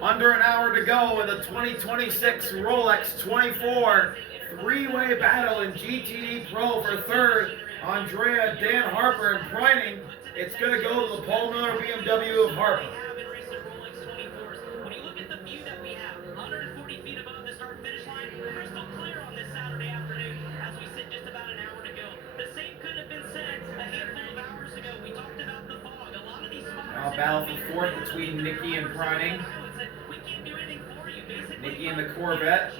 Under an hour to go in the 2026 Rolex 24 three-way battle in GTD Pro for third. Andrea, Dan Harper, and Prining. It's going to go to the Paul Miller BMW of Harper. Now battle for fourth between Nicki and Prining. Nicki in the Corvette,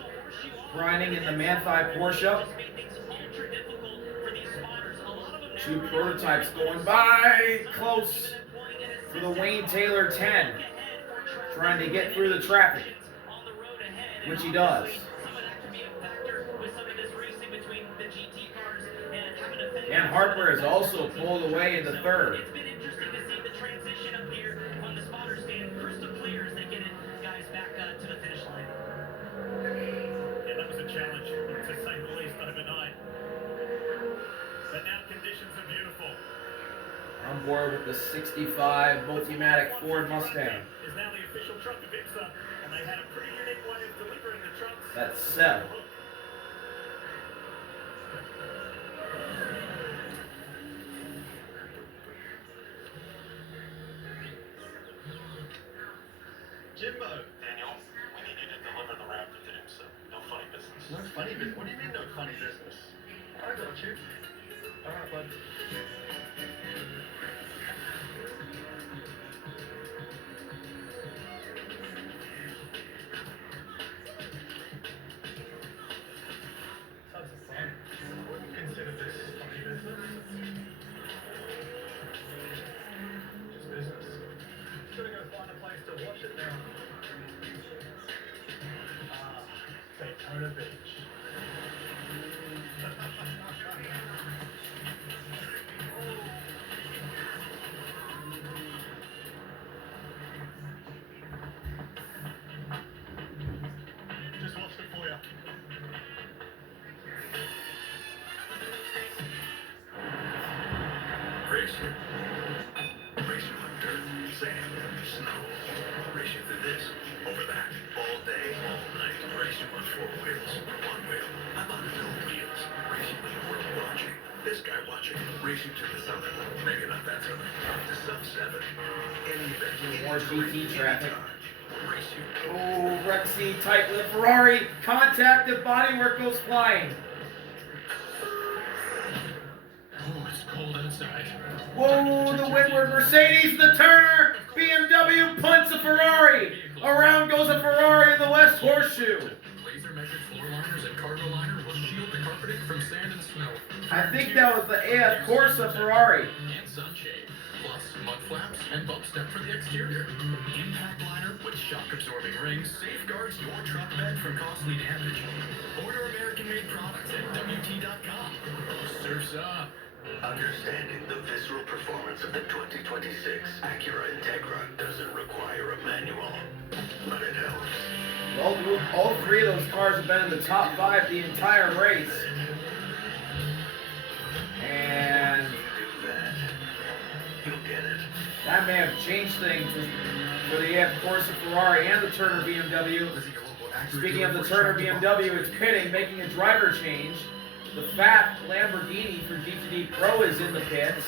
Prining in the Manthai Porsche. Two prototypes going by close for the Wayne Taylor 10. Trying to get through the traffic, which he does. And Harper has also pulled away in the third. Challenge, to say the least, overnight. But now conditions are beautiful. On board with the 65 Multimatic Ford Mustang. Is now the official truck of IMSA, and they had a pretty unique way of delivering the trucks. That's Seb. Jimbo. Daniel, we need you to deliver the ramp to IMSA. No funny business. No funny business? What do you mean no funny business? I got you. Alright, bud. Sounds fun. I wouldn't consider this funny business. Just business. Gotta go find a place to watch it now. Daytona Beach. Just watched it for you. Racing. Racing with dirt, sand, snow. Racing through this, over that, all day, all night. Racing with four wheels, one wheel. How about no wheels? Racing with the world watching. This guy watching. Racing to the summit. Maybe not that summit. To sub 7. Any event. More GT traffic. Racing. Oh, Rexy tight with Ferrari. Contact, the bodywork goes flying. Oh, it's cold outside. Whoa, the windward Mercedes, the Turner, BMW punts a Ferrari. Around goes a Ferrari in the West Horseshoe. Laser measured floor liners and cargo liner will shield the carpeting from sand and snow. I think that was the AF Corsa Ferrari. And sunshade, plus mud flaps and bump step for the exterior. Impact liner with shock absorbing rings safeguards your truck bed from costly damage. Order American-made products at WT.com. Surf's up. Understanding the visceral performance of the 2026 Acura Integra doesn't require a manual, but it helps. All three of those cars have been in the top 5 the entire race. And You do that, you'll get it. that may have changed things for the AF Corsa Ferrari and the Turner BMW. Speaking of the Turner BMW, it's pitting, making a driver change. The fat Lamborghini for GTD Pro is in the pits.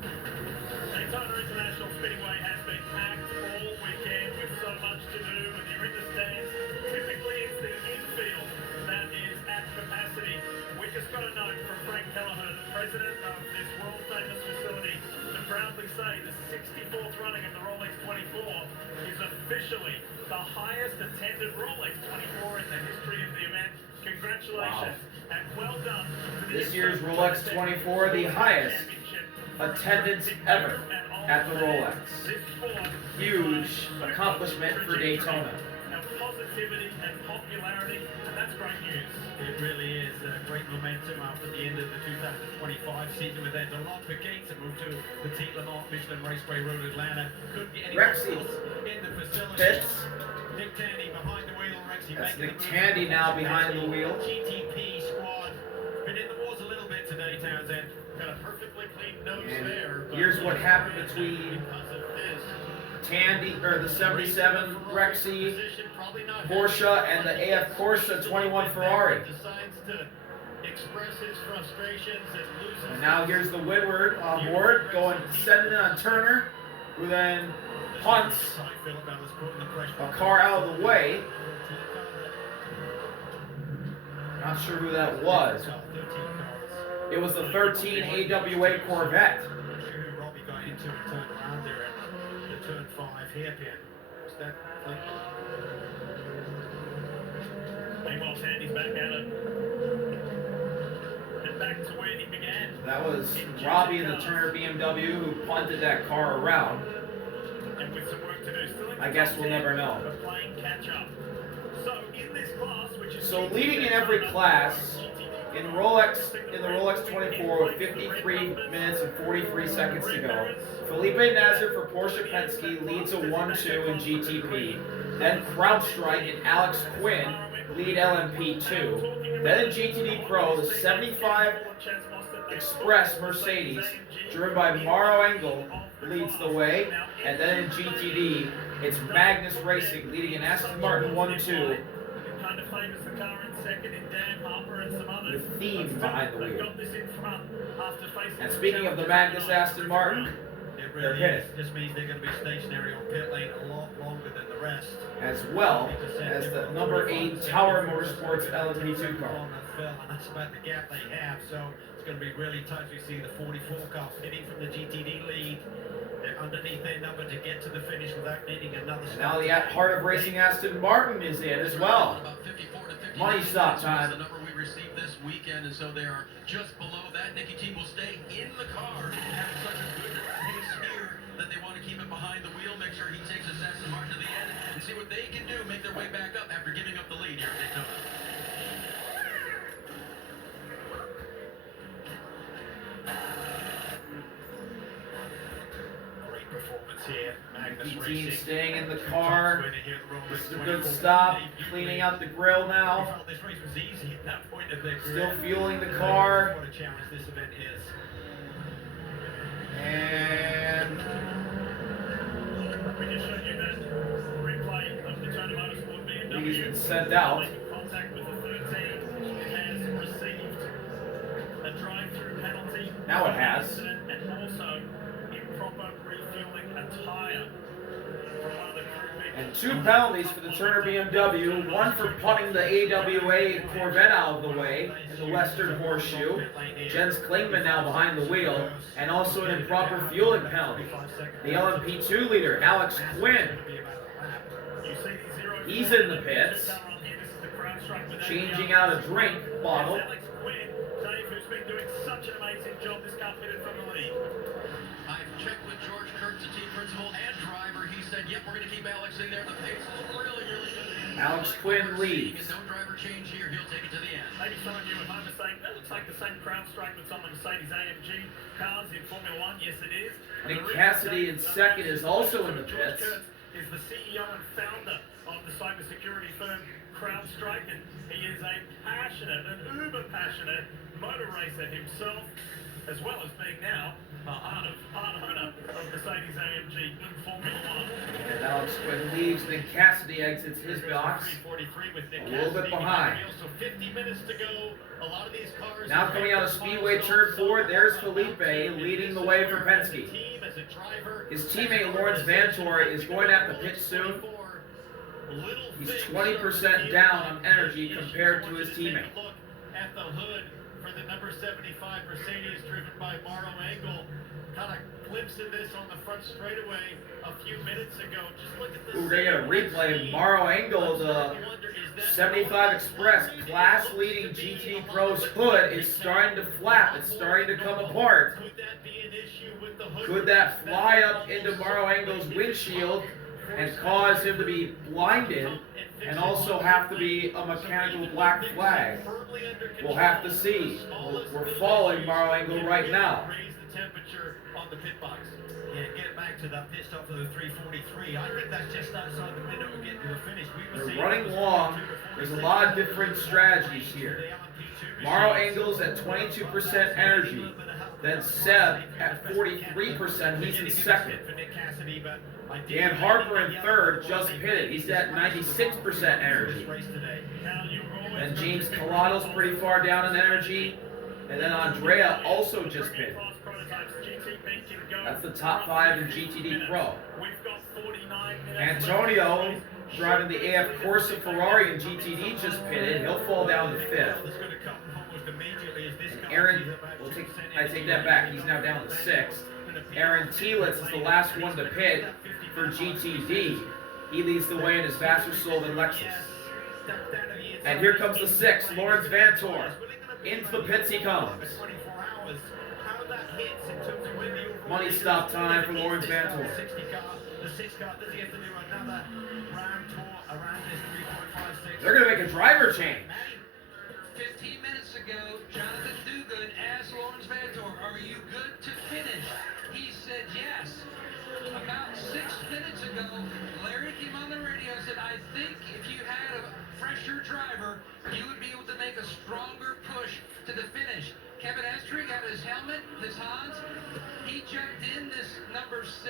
Daytona International Speedway has been packed all weekend with so much to do. When you're in the stands, typically it's the infield that is at capacity. We just got a note from Frank Kelleher, the president of this world-famous facility, to proudly say the 64th running of the Rolex 24 is officially the highest attended Rolex 24 in the history of the event. Congratulations and well done to the This year's Rolex 24, the highest attendance ever at the Rolex. Huge accomplishment for Daytona. Now positivity and popularity, and that's great news. It really is great momentum after the end of the 2025 season with their Delon Gates that moved to the Petit Le Mans Michelin Raceway Road Atlanta. Couldn't get any Rexy. close. pits. Nick Tandy behind the wheel, Rexy. That's making Nick the move. Tandy now behind the wheel. GTP squad. Been in the wars a little bit today, Townsend. Got a perfectly clean nose And there. but here's what happened between because of this. Tandy, or the 77 Rexy, Position, probably not Porsche, and the AF Corsa 21 Ferrari. Decides to express his frustrations and loses. And now here's the Woodward on board, sending it on Turner, who then punts a car out of the way. Not sure who that was. It was the 13 AWA Corvette. Robbie got into and turned around there at the turn 5 hairpin. Was that Meanwhile, Tandy's back at it. And back to where he began. That was Robbie in the Turner BMW who punted that car around. And with some work to do. Still in the I guess top we'll 10, never know. but playing catch up. So in this class, which is So leading in every class, in the Rolex 24 with 53 minutes and 43 seconds to go, Felipe Nasr for Porsche Penske leads a 1-2 in GTP. Then CrowdStrike and Alex Quinn lead LMP2. Then in GTD Pro, the 75 Express Mercedes, driven by Mauro Engel, leads the way. And then in GTD, it's Magnus Racing leading an Aston Martin 1-2. Kind of famous the car in second in Dan Harper and some others. With Thiim behind the They wheel. got this in front after facing And speaking of the Magnus Aston Martin, it they're really hit. is. Just means they're going to be stationary on pit lane a lot longer than the rest. as well as the number 8 Tower Motorsports LMP2 car. And that's about the gap they have, so it's going to be really tight. We see the 44 car hitting from the GTD lead. They're underneath their number to get to the finish without needing another And now the Heart of Racing Aston Martin is in as well. Money stop time. The number we received this weekend, and so they are just below that. Nicki team will stay in the car, having such a good pace here that they want to keep it behind the wheel. Make sure he takes his Aston Martin to the end and see what they can do, make their way back up after giving up the lead here at Daytona. Performance here. Magnus Team Racing. staying in the car. This is a good stop. Cleaning out the grill now. This race was easy at that point of their Still career. fueling the car. What a challenge this event is. And We just showed you that replay of the Turner Motorsport BMW. he's been sent out. Making contact with the 13 has received a drive-through penalty. Now it has. Incident and also improper refueling a tire from one of the crew members. And 2 penalties for the Turner BMW. One for punting the AWA Corvette out of the way in the Western Horseshoe. Jens Klingman now behind the wheel. And also an improper fueling penalty. The LMP2 leader, Alex Quinn. He's in the pits, changing out a drink bottle. Alex Quinn, Dave, who's been doing such an amazing job this car pitted from the lead. I've checked with George Kirk, the team principal and driver. He said, yep, we're going to keep Alex in there. The pace is really, really good. Alex Quinn leads. No driver change here. He'll take it to the end. Maybe some of you at home are saying, that looks like the same crowd strike that's on the Mercedes AMG cars in Formula One. Yes, it is. Nick Cassidy in second is also in the George pits. Kurtz is the CEO and founder of the cybersecurity firm CrowdStrike, and he is an uber passionate motor racer himself, as well as being now part owner of Mercedes AMG in Formula One. And Alex Quinn leaves, then Cassidy exits his box. A little bit behind. So 50 minutes to go. A lot of these cars Now coming out of Speedway turn 4, there's Felipe leading the way for Penske. His teammate Lawrence Vantor is going to have to pit soon. He's 20% down on energy compared to his teammate. Look at the hood for the number 75 Mercedes driven by Mauro Engel. Kind of glimpse of this on the front straightaway a few minutes ago. Just look at this. We're going to get a replay of Mauro Engel, the 75 Express class-leading GT Pro's hood is starting to flap. It's starting to come apart. Could that be an issue with the hood? Could that fly up into Mauro Engel's windshield and cause him to be blinded and also have to be a mechanical black flag? We'll have to see. We're following Mauro Engel right now. Raise the temperature on the pit box. Yeah, get it back to that pit stop for the 343. I think that's just outside the window to get to the finish. They're running long. There's a lot of different strategies here. Morrow Angles at 22% energy. Then Seb at 43%. He's in second. Dan Harper in third, just pitted. He's at 96% energy. And James Collato's pretty far down in energy. And then Andrea also just pitted. That's the top 5 in GTD Pro. Antonio, driving the AF Corsa Ferrari in GTD, just pitted. He'll fall down to 5th. And Aaron, I take that back. He's now down to 6th. Aaron Thielitz is the last one to pit for GTD. He leads the way in his faster soul than Lexus. And here comes the 6th, Lawrence Vantor. Into the pits he comes. Money stop time for Lawrence Vantor. They're going to make a driver change. 15 minutes ago, Jonathan Dugan asked Lawrence Vantor, "Are you good to finish?" He said yes. About 6 minutes ago, Larry came on the radio and said, "I think if you had a fresher driver, you would be able to make a stronger push to the finish." Kevin Estrie got his helmet, his Hans. He jumped in this number 6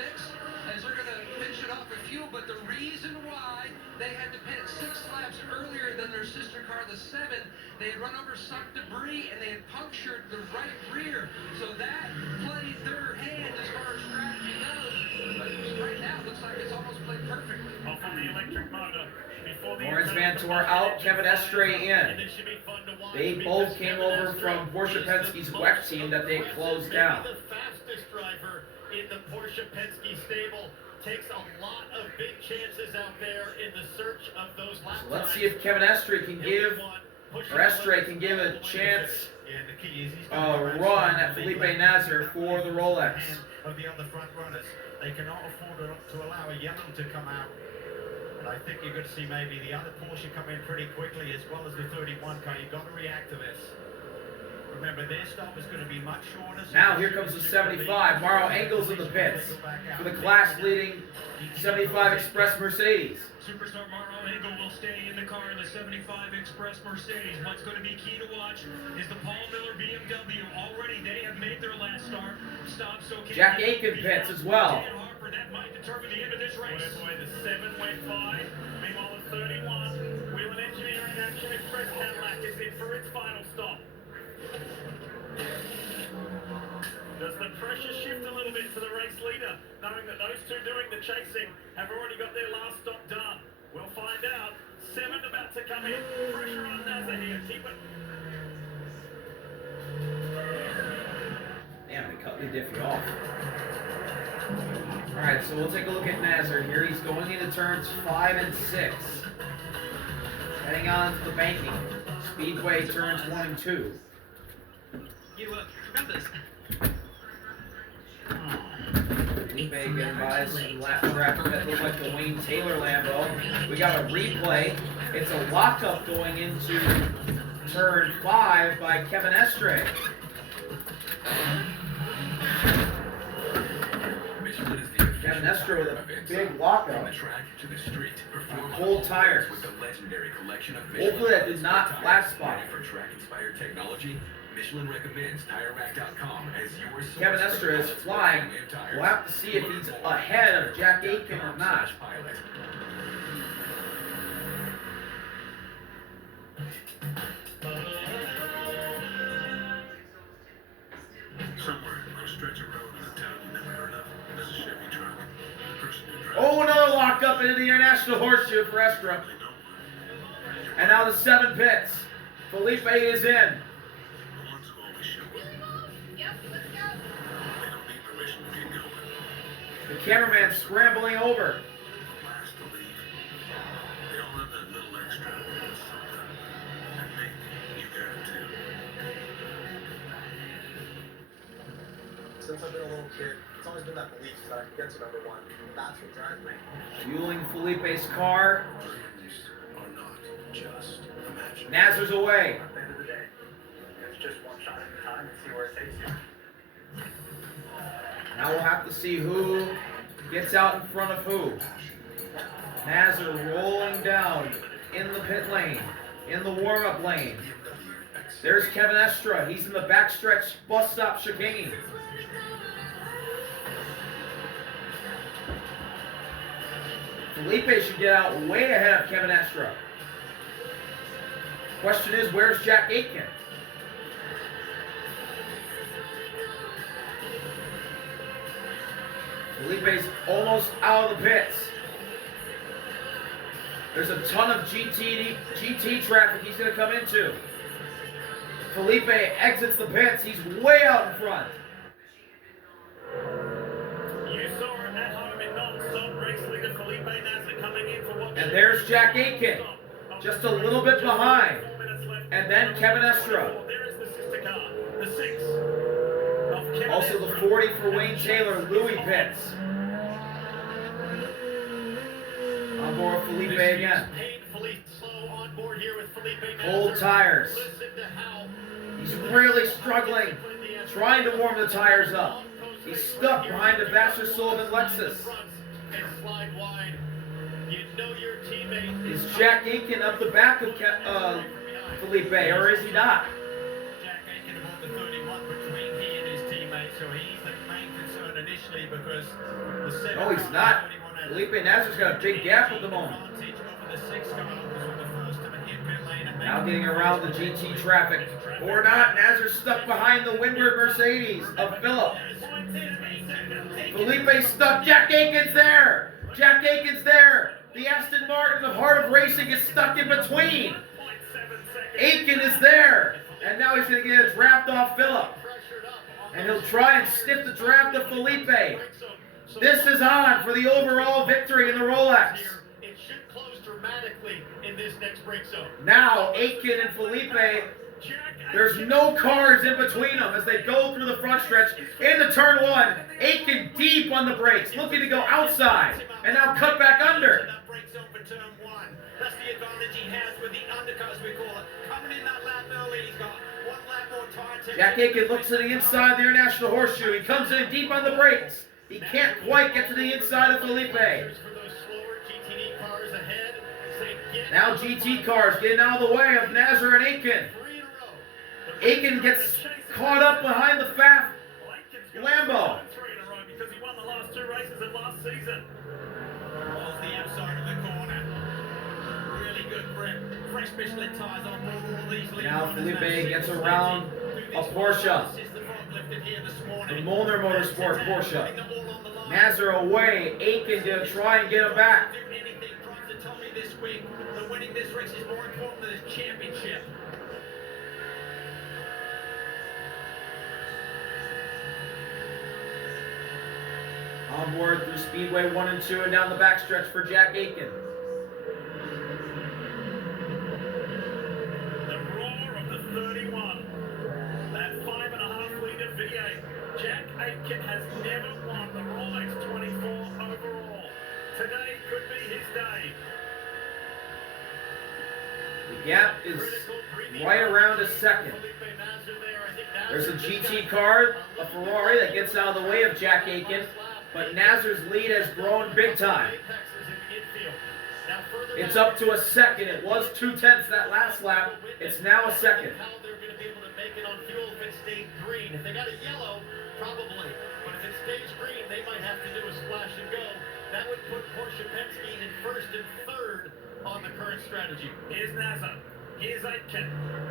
as they're going to finish it off with fuel. But the reason why they had to pit 6 laps earlier than their sister car, the 7, they had run over some debris and they had punctured the right rear. So that played their hand as far as strategy goes. But right now, it looks like it's almost played perfectly. Off on the electric motor. Lawrence Vantor out, Kevin Estrie in. They both came over from Porsche Penske's WEC team that they closed down. The fastest driver in the Porsche Penske stable takes a lot of big chances out there in the search of those lap So let's see if Kevin Estrie can give, a chance run at Felipe Nasr for the Rolex. Of the other front runners, they cannot afford to allow a yellow to come out. And I think you're going to see maybe the other Porsche come in pretty quickly, as well as the 31 car. You've got to react to this. Remember, their stop is going to be much shorter. So now here comes the 75. Morrow Angles in the pits for the class-leading 75 Express Mercedes. Superstar Morrow Engel will stay in the car in the 75 Express Mercedes. What's going to be key to watch is the Paul Miller BMW. Already they have made their last stop. So Jack Aiken pits as well. Harper, that might determine the end of this race. Boy, the 7 went by. Meanwhile, the 31 Wheel and Engineering Action Express Cadillac is in for its final stop. Does the pressure shift a little bit to the race leader, knowing that those two doing the chasing have already got their last stop done? We'll find out. 7 about to come in. Pressure on Nazar here. Keep it. Damn, they cut the diffie off. Alright, so we'll take a look at Nazar here. He's going into turns 5 and 6. Heading on to the banking. Speedway turns 1 and 2. You got this. Felipe getting by some lap traffic that looked like the Wayne Taylor Lambo. We got a replay. It's a lockup going into turn 5 by Kevin Estrie. Kevin Estrie with a big lockup on cold tires. Hopefully that did not flat spot. For track-inspired technology, Michelin recommends TireRack.com as your source. Kevin Estrie is flying. We'll have to see if he's ahead of Jack Aiken or not. Somewhere on a stretch of road in a town you never heard of, there's a Chevy truck. The person who drives Oh, another lockup into the International Horseshoe for Estra. And now the 7 pits. Felipe is in. the ones who always show up. Yep, let's go. They don't need permission to get going. The cameraman scrambling over. Last to leave. They all have that little extra something. And maybe you got it too. Since I've been a little kid, it's always been that belief that I can get to number 1. That's what drives me. Fueling Felipe's car. Dreams are not just imagined. Nazar's away. At the end of the day, it's just one shot at a time and see where it takes you. Now we'll have to see who Gets out in front of who? Nazar rolling down in the pit lane, in the warm-up lane. There's Kevin Estra. He's in the backstretch bus stop chicane. Felipe should get out way ahead of Kevin Estra. Question is, where's Jack Aitken? Felipe's almost out of the pits. There's a ton of GT traffic he's going to come into. Felipe exits the pits. He's way out in front. You saw it at home in non-stop race leader Felipe Nasr coming in for what. And there's Jack Aitken, just a little bit behind. And then Kevin Estra. There is the sister car, the 6 of Kevin Also the Estra. 40 for Wayne Taylor, Louis pits. On board Felipe again. Painfully slow on board here with Felipe Nasr. Old tires. Listen to how He's really struggling, trying to warm the tires up. He's stuck behind a Vassar Sullivan Lexus. and slide wide. You know your teammate Is Jack Aitken up the back of Felipe, or is he not? Jack Aitken about the 31 between he and his teammate, so he's the main concern initially because the 7 No, he's not. Felipe Nazar's got a big gap at the moment. Now getting around the GT traffic. Or not, Nazar's stuck behind the windward Mercedes of Philip. Felipe stuck. Jack Aitken's there. Jack Aitken's there. The Aston Martin of Heart of Racing is stuck in between. Aitken is there. And now he's going to get a draft off Philip. And he'll try and sniff the draft of Felipe. This is on for the overall victory in the Rolex. It should close dramatically in this next break zone. Now Aitken and Felipe, there's no cars in between them as they go through the front stretch into turn 1. Aitken deep on the brakes, looking to go outside, and now cut back under. That break zone for turn 1. That's the advantage he has with the undercut, as we call it. Coming in that lap early, he's got 1 lap more time. Jack Aitken looks to the inside of the International Horseshoe. He comes in deep on the brakes. He can't quite get to the inside of Felipe. Now GT cars getting out of the way of Nazar and Aitken. Aitken gets caught up behind the Faf Lambo. Because he won the last 2 races of last season. Rolls the outside of the corner. Really good grip. Fresh Michelin tires on board all these lead Now runners. Felipe gets around a Porsche. The Molnar Motorsport Porsche. Nazar away. Aitken to try and get him back. This week, the winning this race is more important than his championship. Onboard through Speedway 1 and 2 and down the backstretch for Jack Aitken. The roar of the 31. That 5.5 litre V8. Jack Aitken has never won the Rolex 24 overall. Today could be his day. The gap is right around a second. There's a GT car, a Ferrari, that gets out of the way of Jack Aitken, but Nazar's lead has grown big time. It's up to a second. It was 2/10 that last lap. It's now a second. How they're going to be able to make it on fuel if it stayed green. If they got a yellow, probably. But if it stays green, they might have to do a splash and go. That would put Porsche Penske in first and third on the current strategy. Here's Nazar. Here's Aitken.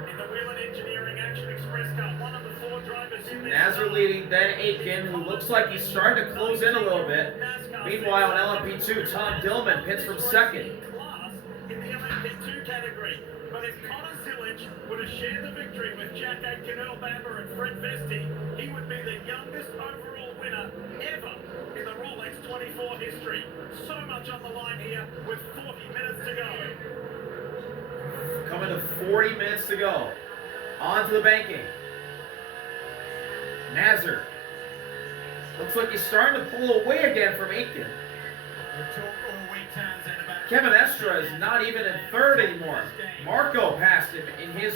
In the Wheel and Engineering Action Express Car, one of the 4 drivers in this. Nazar leading, then Aitken, who looks like he's starting to close in a little bit. Meanwhile, in LMP2, Tom Dillman pits from second. Class in the LMP2 category. But if Connor Zillage would have shared the victory with Jack Aitken, Earl Bamber, and Fred Vesti, he would be the youngest overall winner ever in the Rolex 24 history. So much on the line here with 40 minutes to go. Coming to 40 minutes to go. On to the banking. Nazar. Looks like he's starting to pull away again from Aitken. Kevin Estra is not even in third anymore. Marco passed him in his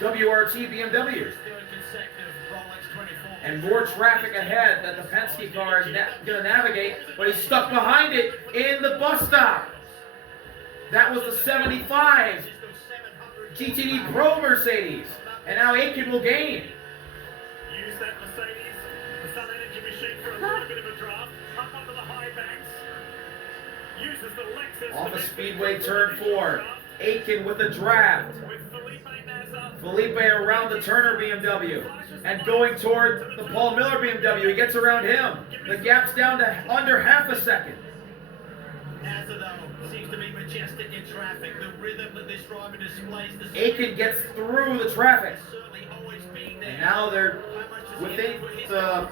WRT BMW. Third consecutive Rolex 24 And more traffic ahead that the Penske car is going to navigate, but he's stuck behind it in the bus stop. That was the 75 GTD Pro Mercedes. And now Aiken will gain. Use that Mercedes, the Sun Energy machine for a little bit of a draft, up onto the high banks. Uses the Lexus. Off of Speedway turn 4. Aiken with a draft. With Felipe Nasser. Felipe around the Turner BMW and going toward the Paul Miller BMW. He gets around him. The gap's down to under half a second. Nasser, though, seems to be majestic in traffic. The rhythm that this driver displays. Aiken gets through the traffic. Certainly always been there. And now they're within the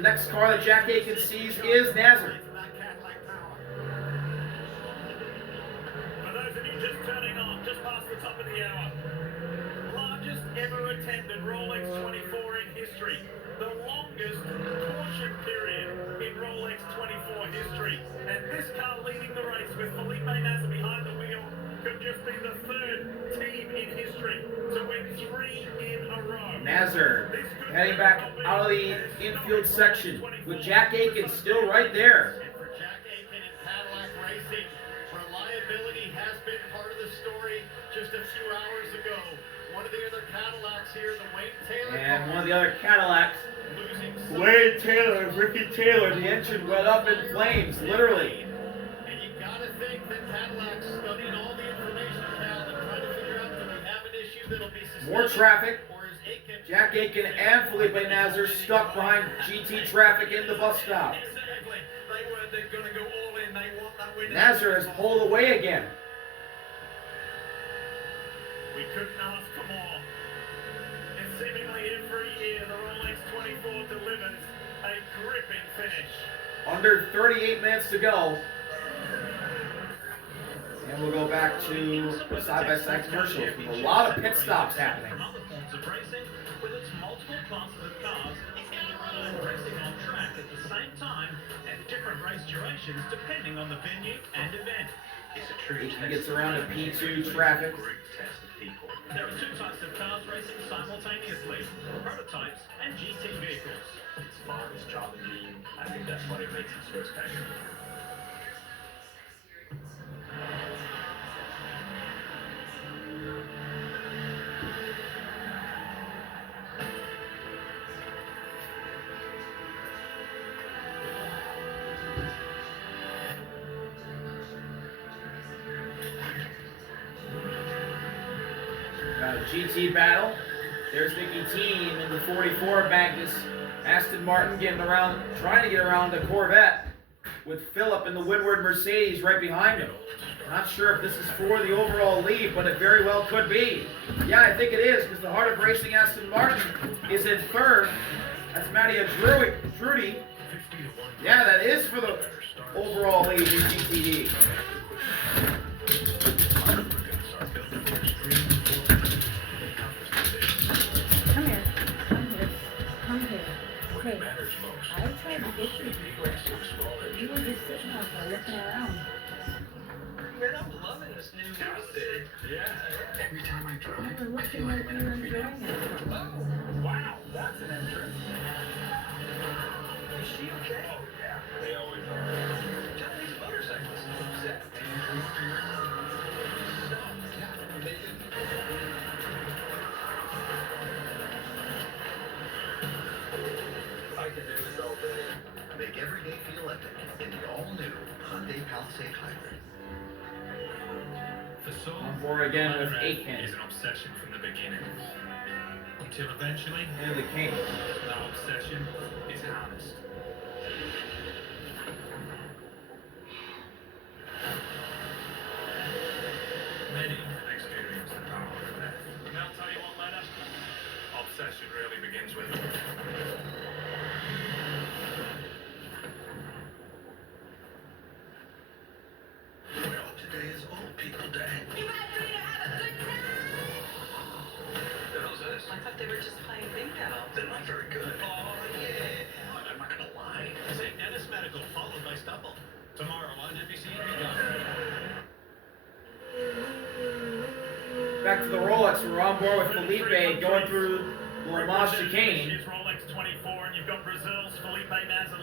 next car that Jack Aiken sees is Nasser. For those of you just turning on, just past the top of the hour, largest ever attended Rolex 24 in history. The longest caution period in Rolex 24 history. And this car leading the race with Felipe Nasser behind the wheel could just be the third team in history to win 3 in a row. Nasser heading back out of the infield section with Jack Aiken still right there. And for Jack Aiken in Cadillac Racing, reliability has been part of the story just a few hours ago. One of the other Cadillacs here, the Wayne Taylor And car, one of the other Cadillacs, losing some- Wade Taylor, Ricky Taylor, the engine went up in flames, literally. And you gotta think that Cadillac's studying all the information now and trying to figure out, do we have an issue that'll be systemic, More traffic. or is Aiken... Jack Aiken and Felipe Nasser stuck behind GT traffic in the bus stop. Exactly. They're gonna go all in. They want that win. Nasser has pulled away again. We couldn't ask for more. And seemingly every year, the Rolex 24 delivers a gripping finish. Under 38 minutes to go. And we'll go back to side-by-side commercials with a lot of pit stops happening. From other forms of racing, with its multiple classes of cars, it's going to run racing on track at the same time and different race durations depending on the venue and event. It's a true Aiken gets around to P2 traffic. great test of people. There are 2 types of cars racing simultaneously, prototypes and GT vehicles. It's fun, it's challenging. I think that's what it makes it so special. Got a GT battle. There's Nicki Thiim in the 44 Magnus. Aston Martin getting around, trying to get around the Corvette with Philip in the Woodward Mercedes right behind him. Not sure if this is for the overall lead, but it very well could be. Yeah, I think it is, because the Heart of Racing Aston Martin is in third. That's Mattia Drudy. Yeah, that is for the overall lead in GTD. Come here. Hey, I tried to get you. You were just sitting up there looking around. Man, I'm loving this new outfit. Yeah. Every time I drive, You were I feel looking like like I'm you were in a freedom. enjoying it. Oh, wow, that's an entrance. Is she okay? Oh, yeah, they always are. Japanese motorcyclists. Upset. I can do this all day. Make every day feel epic in the all-new Hyundai Palisade Hybrid. For some, On board again with Hyundai Aiken. is an obsession from the beginning. Until eventually, And the King. that obsession is harnessed. Many have experienced the power of death. And I'll tell you what, later, obsession really begins with. Well, today is Old People Day. You guys ready to have a good time? Who's this? I thought they were just playing bingo. They're not very good. Oh, yeah. I'm not gonna lie. St. Dennis Medical, followed by Stubble. Tomorrow on NBC. Back to the Rolex. We're on board with Felipe going through the La Mans chicane. This is Rolex 24, and got Brazil's Felipe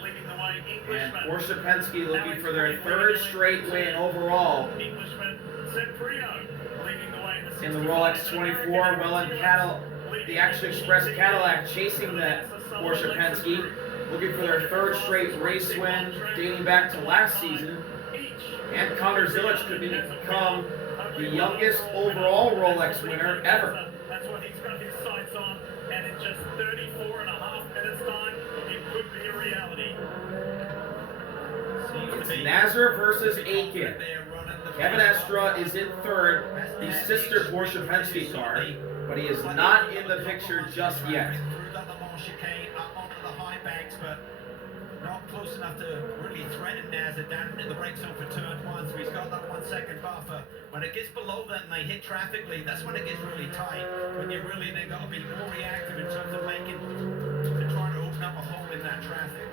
leading the way. And Englishman. Porsche Penske looking for their third straight win overall Englishman Seprio leading the way in the Rolex 24. Well, in the Action Express Cadillac chasing that Porsche Penske, looking for their third straight race win dating back to last season. And Connor Zilic could become the youngest overall Rolex winner ever. That's what he's got his sights on, and in just 34 and a half minutes time, it could be a reality. It's Nazar versus Aiken. Kevin Estra is in third, the sister Porsche Penske car, but he is not in the picture just yet. Not close enough to really threaten Nazar down into the brake zone for turn one, so he's got that 1 second buffer. When it gets below that and they hit traffically, that's when it gets really tight. When you really then got to be more reactive in terms of trying to open up a hole in that traffic.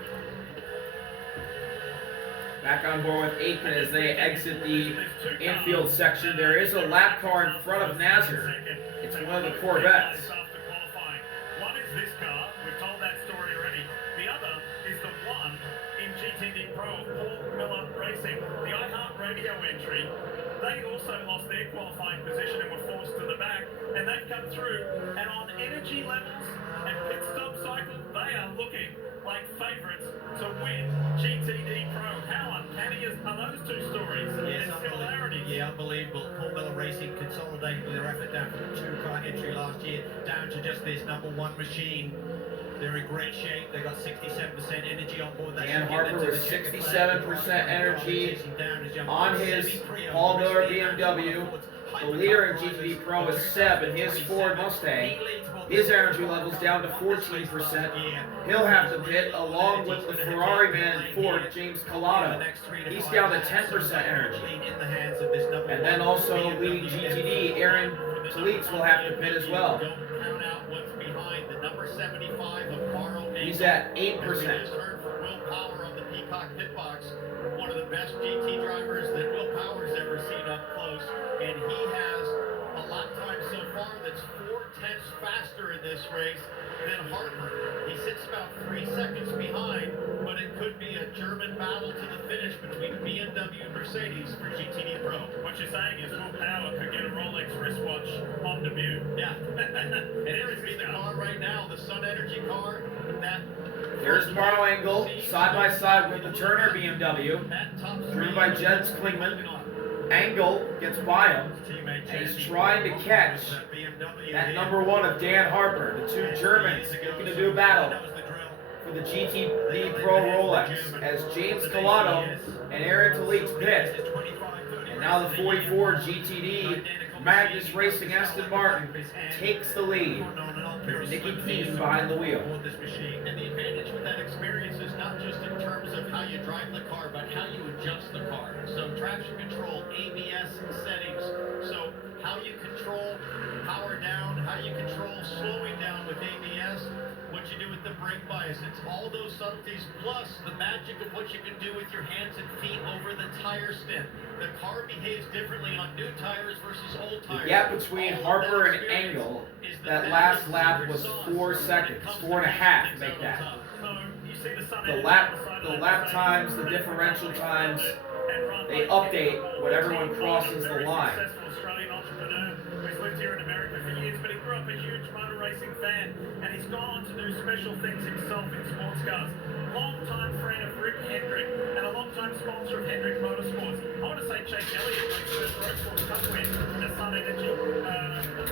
Back on board with Aiken as they exit the infield section. There is a lap car in front of Nazar. It's one of the Corvettes. One is this car. We've told that story already. The other is the one in GTD Pro, Paul Miller Racing. The iHeartRadio entry. They also lost their qualifying position and were forced to the back. And they've come through. And on energy levels and pit stop cycle, they are looking like favourites to win GTD Pro. How uncanny are those two stories? Yes, There's similarities. Yeah, unbelievable. Paul Miller Racing consolidating their effort down from a two-car entry last year down to just this number one machine. They're in great shape. They got 67% energy on board. Dan Harper with 67% energy on his Paul Miller BMW. The leader in GTD Pro is Seb in his Ford Mustang. His energy level's down to 14%. He'll have to pit along with the Ferrari man in Ford, James Collado. He's down to 10% energy. And then also leading GTD, Aaron Talitz will have to pit as well. He's at 8%. One of the best GT drivers that Will Power's ever seen up close, and he has a lap time so far that's 4/10 faster in this race than Harper. He sits about 3 seconds behind, but it could be a German battle to the finish between BMW and Mercedes for GTD Pro. What you're saying is Will Power could get a Rolex wristwatch on debut. Yeah. And there is the car right now, the Sun Energy car, that There's Marlow Engel, side by side with the Turner BMW, driven by Jens Klingman. Engel gets by him, and he's trying to catch that number one of Dan Harper. The two Germans looking to do battle for the GTD Pro Rolex as James Collado and Aaron Talitz pit. And now the 44 GTD Magnus Racing Aston Martin takes the lead. Nicki Thiim behind the wheel. And the advantage with that experience is not just in terms of how you drive the car, but how you adjust the car. So traction control, ABS settings. So how you control power down, how you control slowing down with ABS, what you do with the brake bias. It's all those subtleties, plus the magic of what you can do with your hands and feet over the tire stem. The car behaves differently on new tires versus old tires. The gap between Harper and Engel, that last lap was 4 seconds, 4.5 to make that. The lap times, the differential times, they update when everyone crosses the line. He's lived here in America for years, but he grew up a huge motor racing fan, and he's gone on to do special things himself in sports cars. Long-time friend of Rick Hendrick, and a long-time sponsor of Hendrick Motorsports. I want to say Chase Elliott makes first road course cup win in a Sun Energy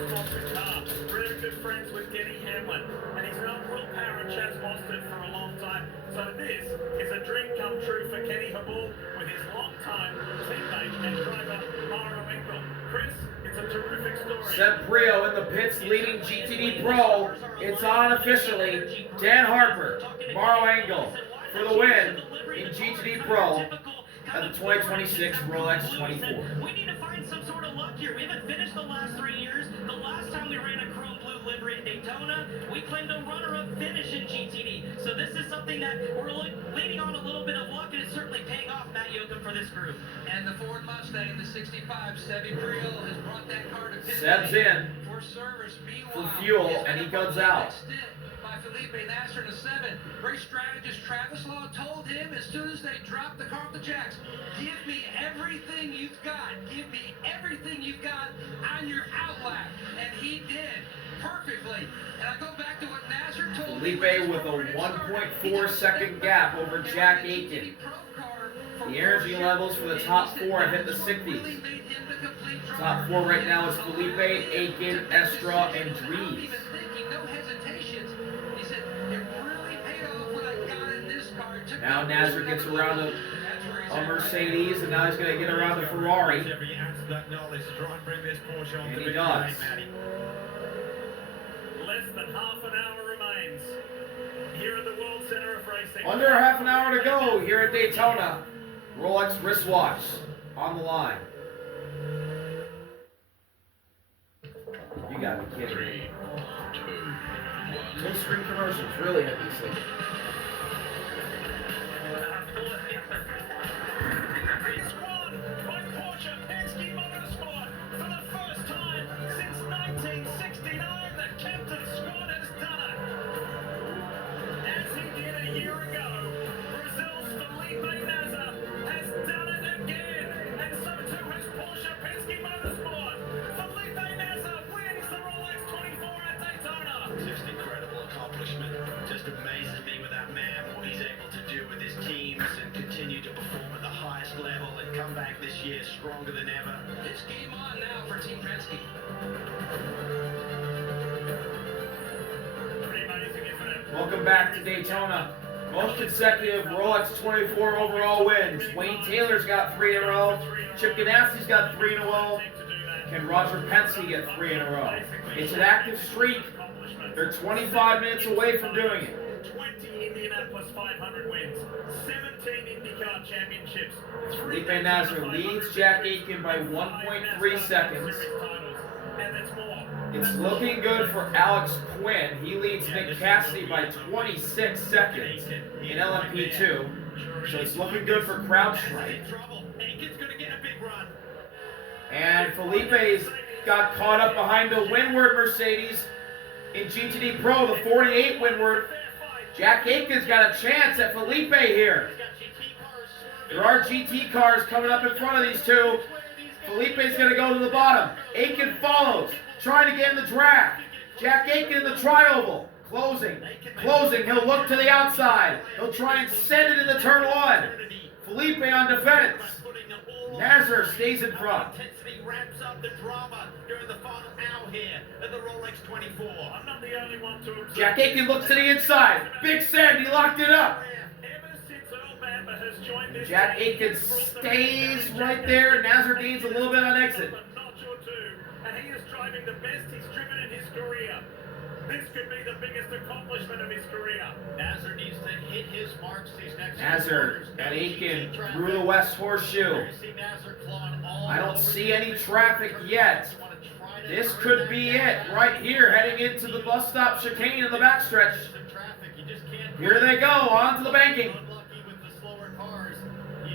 sponsored car. Really good friends with Denny Hamlin, and he's known Will Power and Chaz Mostert for a long time. So this is a dream come true for Kenny Habul with his long-time teammate and driver Mauro Engel. Chris, it's a terrific story. Seb Brio in the pits leading GTD Pro. It's on officially. Dan Harper, Mauro Engel for the win in GTD Pro at the 2026 Rolex 24. We need to find some sort of luck here. We haven't finished the last 3 years. The last time we ran a chrome blue deliver it in Daytona. We claimed a runner-up finish in GTD. So this is something that we're leaning on a little bit of luck, and it's certainly paying off, Matt Yoakum, for this group. And the Ford Mustang, the 65, Sevy Priel has brought that car to pit Seb's in for service. for Meanwhile, fuel, and he guns out. By Felipe Nasser in a 7. Race strategist Travis Law told him as soon as they dropped the car off the jacks, give me everything you've got. Give me everything you've got on your outlap. And he did perfectly. And I go back to what Nasser told me. Felipe with a 1.4 second gap over Jack Aiken. The energy levels for the top 4 have hit the 60s. Top 4 right now is Felipe, Aiken, Estra, and Dries. Now Nasser gets around a Mercedes, and now he's going to get around the Ferrari. And he does. Less than half an hour remains here at the World Center of Racing. Under a half an hour to go here at Daytona. Rolex wristwatch on the line. You gotta be kidding me. 3, 2, 1. Full screen commercials really hit these things. It's won by Porsche Penske Motorsport for the first time since 1969. The captain squad has done it. As he did a year ago, Brazil's Felipe Nasser has done it again, and so too has Porsche Penske Motorsport. Felipe Nasser wins the Rolex 24 at Daytona. Just incredible accomplishment. Just amazes me with that man, what he's able to do with his teams and continue to perform at the highest level and come back this year stronger than ever. It's game on now for Team Penske. Pretty amazing, isn't it? Welcome back to Daytona. Most consecutive Rolex 24 overall wins. Wayne Taylor's got 3 in a row. Chip Ganassi's got 3 in a row. Can Roger Penske get 3 in a row? It's an active streak. They're 25 minutes away from doing it. 20 Indianapolis 500 wins, 17 IndyCar championships, Felipe Nasser leads Jack Aiken by 1.3 seconds. and that's more. It's looking good for Alex Quinn. He leads Nick Cassidy by 26 seconds in LMP2. So it's looking good for CrowdStrike. Aiken's gonna get a big run. And Felipe's got caught up behind the Windward Mercedes in GTD Pro, the 48 Windward. Jack Aiken's got a chance at Felipe here. There are GT cars coming up in front of these two. Felipe's going to go to the bottom. Aiken follows, trying to get in the draft. Jack Aiken in the tri-oval. Closing. He'll look to the outside. He'll try and send it in the turn 1. Felipe on defense. Nasser stays in front. Intensity ramps up the drama during the final hour here at the Rolex 24. I'm not the only one to observe. Jack Aiken looks to the inside. Big Sand, he locked it up. Ever since Earl Bamber has joined this Jack team, Aiken he's brought the stays best right there. Nasser gains a little bit on exit. a notch or two, and he is driving the best he's driven in his career. This could be the biggest accomplishment of his career. Nasser needs to hit his marks these next Nasser and Aiken through the West Horseshoe. I don't see any traffic yet. This could be it right here, heading into the bus stop chicane in the backstretch. Here they go, on to the banking.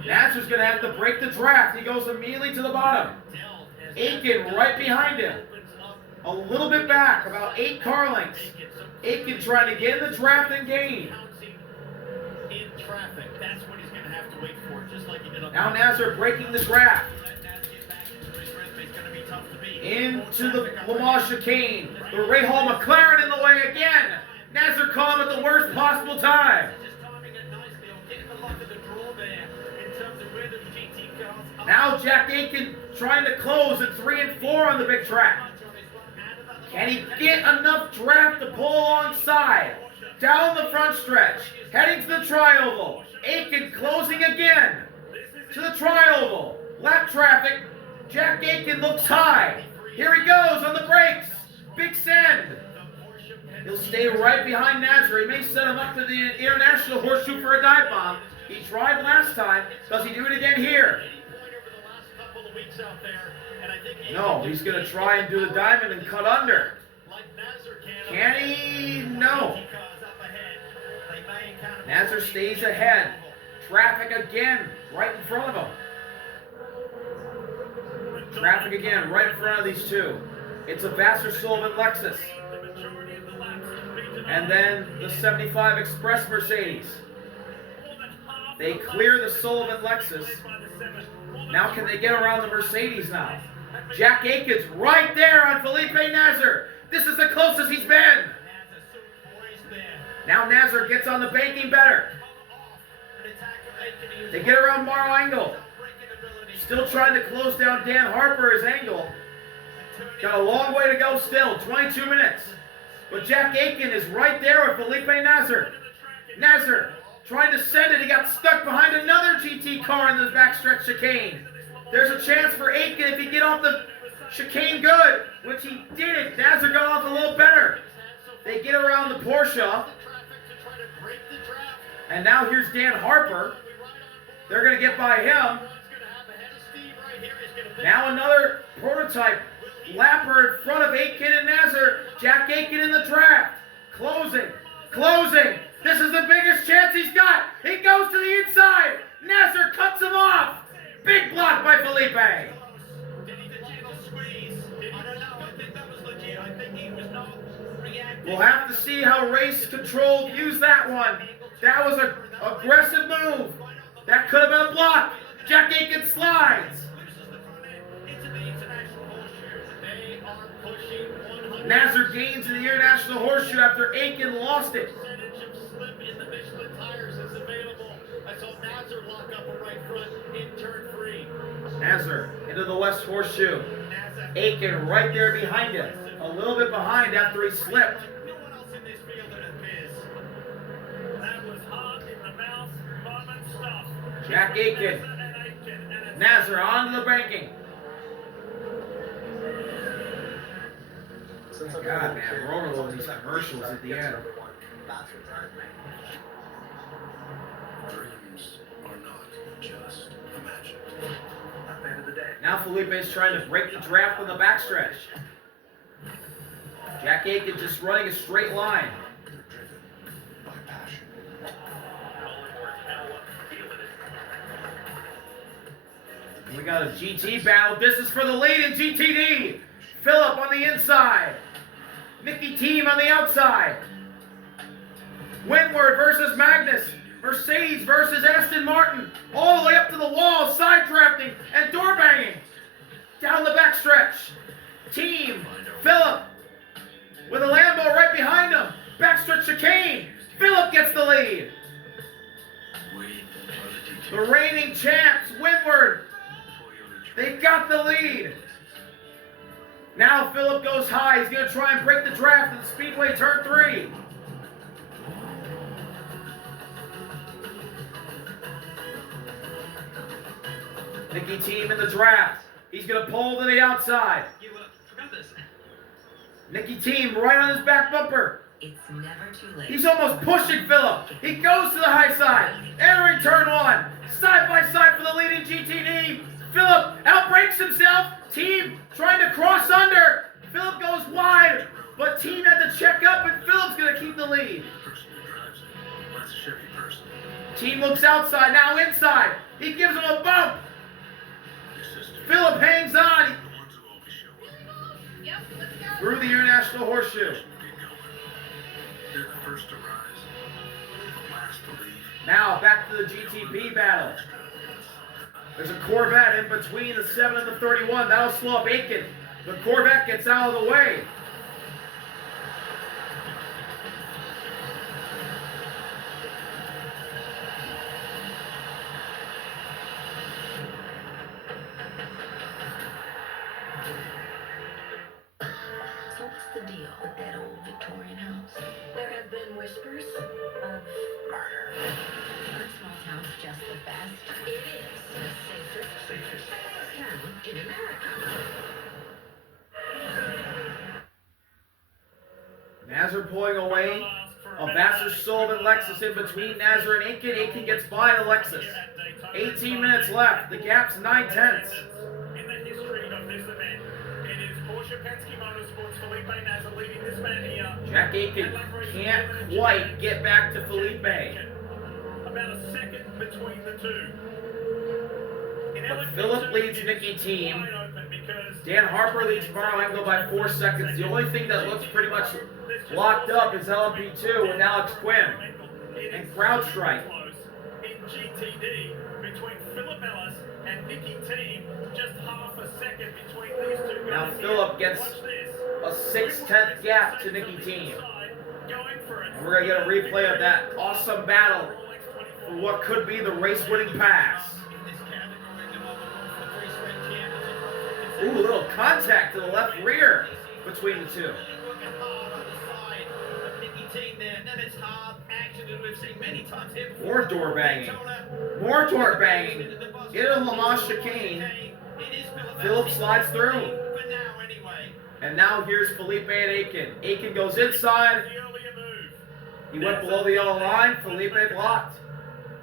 Nasser's going to have to break the draft. He goes immediately to the bottom. Aiken right behind him. A little bit back, about 8 car lengths. Aiken trying to get in the draft and gain. In traffic, that's what he's going to have to wait for, just like he did on Now Nasser breaking the draft. in Into the Lamar chicane. The Ray Hall McLaren in the way again. Nasser caught him at the worst possible time. Now Jack Aiken trying to close at 3 and 4 on the big track. Can he get enough draft to pull alongside? Down the front stretch, heading to the tri-oval. Aiken closing again to the tri-oval. Lap traffic. Jack Aiken looks high. Here he goes on the brakes. Big send. He'll stay right behind Nasser. He may set him up to the International Horseshoe for a dive bomb. He tried last time. Does he do it again here? No, he's going to try and do the diamond and cut under. Can he? No. Nazar stays ahead. Traffic again, right in front of him. Traffic again, right in front of these two. It's a Vassar Sullivan Lexus. And then the 75 Express Mercedes. They clear the Sullivan Lexus. Now can they get around the Mercedes now? Jack Aiken's right there on Felipe Nazar. This is the closest he's been. Now Nazar gets on the banking better. They get around Maro Angle. Still trying to close down Dan Harper, his angle. Got a long way to go still, 22 minutes. But Jack Aiken is right there with Felipe Nazar. Nazar trying to send it. He got stuck behind another GT car in the backstretch chicane. There's a chance for Aiken if he get off the chicane good, which he did. Nazar got off a little better. They get around the Porsche. And now here's Dan Harper. They're going to get by him. Now another prototype lapper in front of Aiken and Nazar. Jack Aiken in the draft. Closing. Closing. This is the biggest chance he's got. He goes to the inside. Nazar cuts him off. Big block by Felipe. We'll have to see how Race Control views that one. That was an aggressive move. That could have been a block. Jack Aiken slides. Nazar gains in the International Horseshoe after Aiken lost it. Nazar into the West Horseshoe. Aiken right there behind him. A little bit behind after he slipped. Jack Aiken. Nazar onto the banking. God, man, we're overloading these commercials at the end. Dreams are not just imagined. At the end of the day. Now Felipe's trying to break the draft on the backstretch. Jack Aiken just running a straight line. They're driven by passion. We got a GT battle. This is for the lead in GTD. Philip on the inside. Nicki Thiim on the outside. Windward versus Magnus. Mercedes versus Aston Martin. All the way up to the wall, side drafting and door banging. Down the backstretch. Thiim, Philip with a Lambo right behind him. Backstretch chicane. Philip gets the lead. The reigning champs, Windward. They got the lead. Now Philip goes high. He's going to try and break the draft at the Speedway Turn 3. Nicki Thiim in the draft. He's going to pull to the outside. You forgot this. Nicki Thiim right on his back bumper. It's never too late. He's almost pushing Philip. He goes to the high side. Entering turn 1. Side by side for the lead in GTD. Philip outbreaks himself. Thiim trying to cross under. Philip goes wide, but Thiim had to check up, and Philip's going to keep the lead. That's a Chevy person. Thiim looks outside, now inside. He gives him a bump. Philip hangs on. The ones who always show up. Through the International Horseshoe. Get going. They're the first to rise, the last to leave. Now back to the GTP battle. There's a Corvette in between the 7 and the 31. That'll slow up Aiken. The Corvette gets out of the way. So what's the deal with that old Victorian house? There have been whispers of murder. Our small town's just the best. It is the safest town in America. Nazar pulling away. A Vassar Sullivan Lexus in between Nazar and Aiken. Aiken gets by the Lexus. 18 minutes left. The gap's 9/10. In the history of this event, it is Porsche Penske Motorsports, Felipe Nasr leading this man here. Jack Aiken can't quite get back to Felipe. About a second between the two. But Philip leads Nicki Thiim. Dan Harper leads Marlengo by 4 seconds. The only thing that looks pretty much locked up is LMP2 with Alex Quinn and CrowdStrike. In GTD between Philip Ellis and Nicki Thiim, just half a second between these two Now guys. Philip gets a 6/10 gap to Nicki Thiim. And we're going to get a replay of that awesome battle for what could be the race-winning pass. Ooh, a little contact to the left rear between the two. More door banging. More door banging. Into the Lamar chicane. Philip slides through. And now here's Felipe and Aiken. Aiken goes inside. He went below the yellow line. Felipe blocked.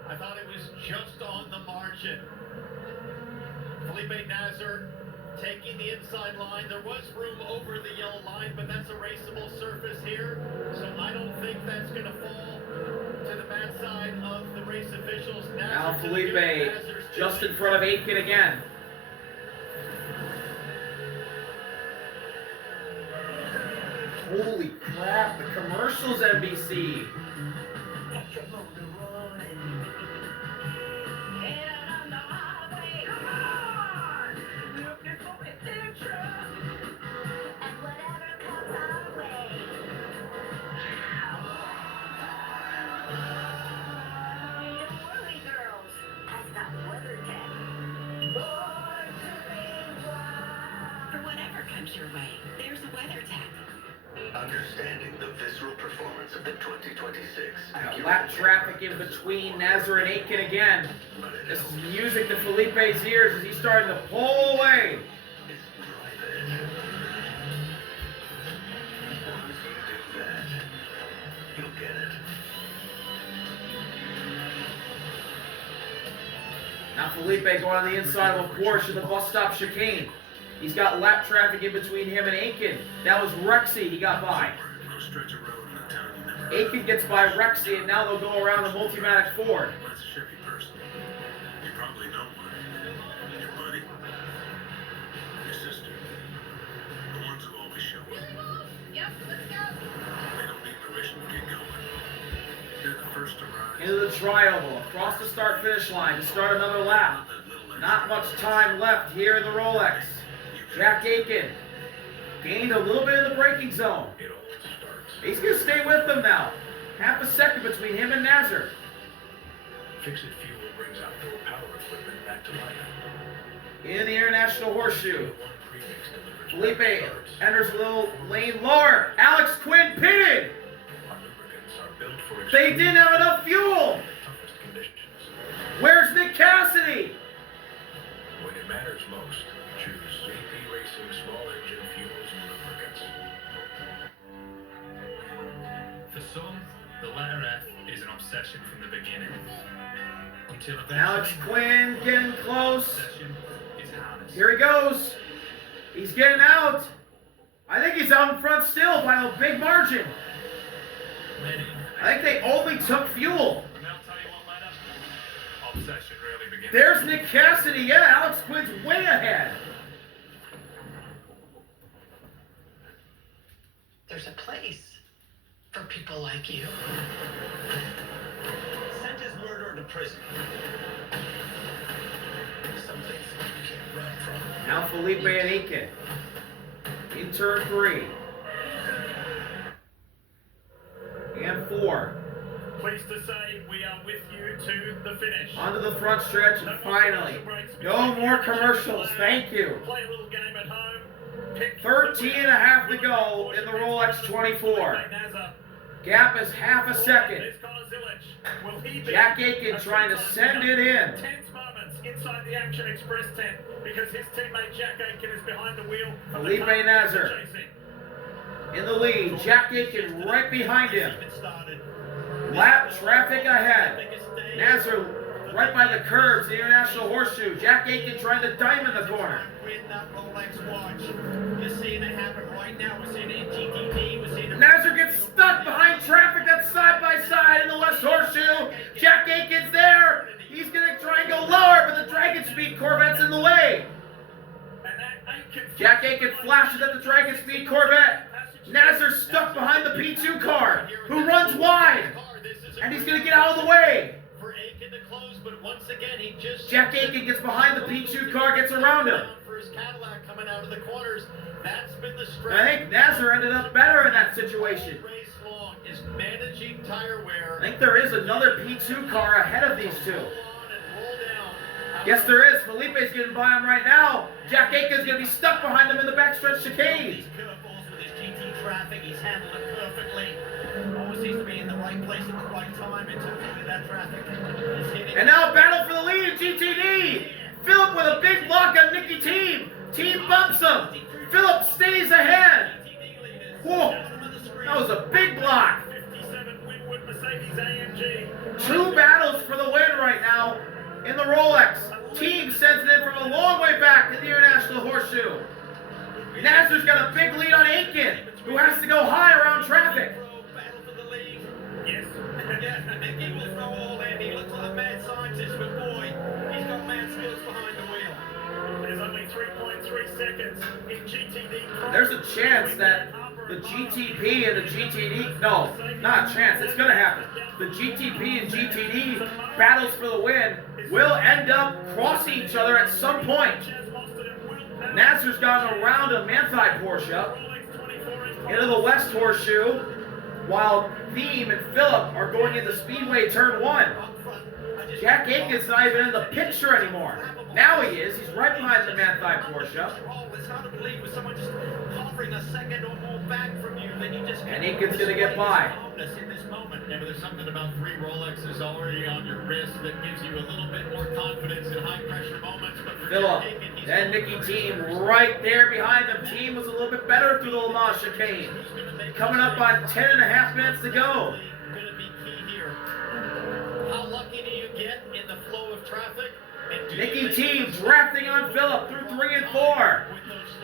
I thought it was just on the margin. Felipe Nasr taking the inside line. There was room over the yellow line, but that's a raceable surface here. So I don't think that's going to fall to the bad side of the race officials. Now Felipe just in front of Aiken again. Holy crap, the commercials, NBC. Your way. There's a weather tech. Understanding the visceral performance of the 2026 Got lap traffic in between Nasr and Aiken again. This is music to Felipe's ears as he's starting to pull away. Once you do that, you'll get it. Now Felipe going on the inside of a Porsche in the bus stop chicane. He's got lap traffic in between him and Aiken. That was Rexy he got by. Aiken gets by Rexy, and now they'll go around the Multimatic Ford. That's a Chevy person. You probably know one. Your buddy. Your sister. The ones who always show up. Yep, let's go. They don't need permission to get going. They're the first to ride. Into the tri-oval, across the start-finish line to start another lap. Not much time left here in the Rolex. Jack Aiken gained a little bit in the braking zone. He's going to stay with them now. Half a second between him and Nasr. Fix-It Fuel brings outdoor power equipment back to life. In the International Horseshoe. Felipe enters a little lane lower. Alex Quinn pitted. Our lubricants are built for They didn't have enough fuel. toughest conditions. Where's Nick Cassidy? When it matters most, choose VP Racing small engine fuels and lubricants. For some, the letter F is an obsession from the beginning. Until Alex eventually, Quinn getting close. obsession is harnessed. Here he goes. He's getting out. I think he's out in front still by a big margin. Many, I think they only took fuel. and I'll tell you what later, obsession really begins. There's Nick Cassidy. Yeah, Alex Quinn's way ahead. There's a place for people like you. Sent his murderer to prison. Some things you can't run from. Now Felipe and Aiken in turn 3 and 4. Pleased to say we are with you to the finish. Onto the front stretch and finally, no more commercials. Thank you. Play a little game at home. Pick 13 and a half to go in the Rolex 24. Gap is half a second. Jack Aiken trying to send it in. Tense moments inside the Action Express tent because his teammate Jack Aiken is behind the wheel. Felipe Nasr in the lead. Jack Aiken right behind him. Lap traffic ahead. Nasr right by the curbs, the International Horseshoe. Jack Aiken trying to diamond the corner. Win that Rolex watch. You're seeing it happen right now. We're seeing it in GTD. We're seeing it. Nazar gets stuck behind traffic that's side by side in the West Horseshoe. Jack Aiken's there. He's going to try and go lower, but the Dragon Speed Corvette's in the way. Jack Aiken flashes at the Dragon Speed Corvette. Nazar stuck behind the P2 car, who runs wide, and he's going to get out of the way. For Aiken to close, but once again, he just Jack Aiken gets behind the P2 car, gets around him. For his Cadillac coming out of the corners. That's been the I strength. think Nazar ended up better in that situation. Race long is managing tire wear. I think there is another P2 car ahead of these two. Roll on and roll down. Yes, there is. Felipe's getting by him right now. Jack Aiken's going to be stuck behind him in the backstretch chicane. These curveballs with his GT traffic, he's handled it perfectly. Always seems to be in the right place at the right time in terms of that traffic. He's hitting. And now battle for the lead in GTD. Philip with a big block on Nicki Thiim. Thiim bumps him. Philip stays ahead. Whoa, that was a big block. 57 Winwood Mercedes AMG. Two battles for the win right now in the Rolex. Thiim sends it in from a long way back in the International Horseshoe. Nazar's got a big lead on Aiken, who has to go high around traffic. Battle for the lead. Yes. Yeah, Nicki will throw all in. He looks like a mad scientist, but boy, he's got mad skills behind the wheel. There's only 3.3 seconds in GTD. There's a chance that the GTP and the GTD, no, not a chance, it's going to happen. The GTP and GTD battles for the win will end up crossing each other at some point. Nazar's gone around a Manthai Porsche into the West Horseshoe, while Thiim and Philip are going into Speedway Turn 1. Jack Aiken's not even in the picture anymore. Now he is. He's right behind the Manthai Porsche. It's hard to believe with someone just hovering a second or more back from you, then you just And Aiken's going to get by. in this moment. Yeah, but there's something about 3 Rolexes already on your wrist that gives you a little bit more confidence in high-pressure moments. But for Philip, Jack Aiken, he's then Nicki Thiim right there behind them. Thiim was a little bit better through the Le Mans chicane. Coming up on 10.5 minutes to go. Going to be key here. How lucky do you get in the flow of traffic? And do Nicki you make Thiim drafting on Philip through 3 and 4.